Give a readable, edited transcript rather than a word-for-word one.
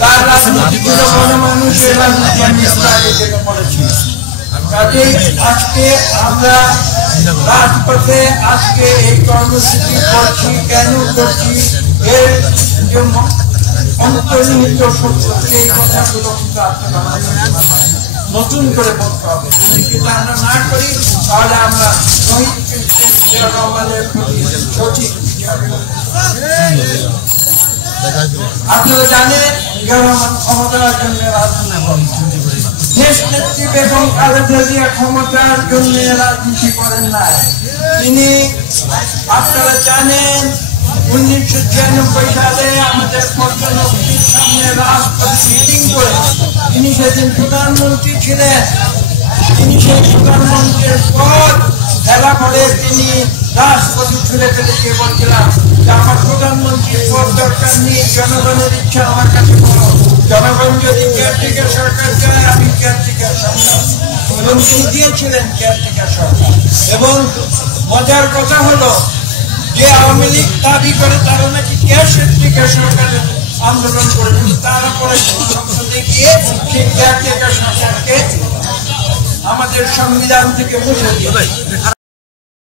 তার রাজনীতি ছিল মানুষের রাজনীতি, আমি আগে থেকে বলেছি। কাজেই আজকে আমরা রাজপথে আজকে এই কর্মসূচি করছি, কেন করছি, এর যে অন্তর্নিহিত সত্য সেই কথাগুলো কিন্তু নতুন করে বলতে হবে। যদি আমরা না করি তাহলে আমরা শহীদ জিয়াউর রহমানের প্রতি সঠিক। আপনারা জানেন জিয়াউর রহমান ক্ষমতার জন্য রাজনীতি, দেশ নেত্রী বেগম খালেদা জিয়া ক্ষমতার জন্য রাজনীতি করেন নাই। তিনি আপনারা জানেন 1996 সালে আমাদের প্রধানমন্ত্রীর সামনে রাজপথ মিটিং করে তিনি সেদিন প্রধানমন্ত্রী ছিলেন। তিনি সেই প্রধানমন্ত্রীর পর খেলা করে তিনি রাজপথে ছুড়ে ফেলে গিয়ে বলছিলাম যে আমার প্রধানমন্ত্রীর পদ দরকার নেই, জনগণের ইচ্ছা আমার কাছে বলো, জনগণ যদি কেয়ারটেকার সরকার চায় আমি কেয়ারটেকার সরকার, এবং তিনি দিয়েছিলেন কেয়ারটেকার সরকার। এবং মজার কথা হলো যে আওয়ামী লীগ দাবি করে তারা নাকি কেয়ারটেকার সরকারের আন্দোলন করেছিল, তারা পরে সংসদে গিয়ে সেই কেয়ারটেকার সরকারকে আমাদের সংবিধান থেকে মুছে দিয়ে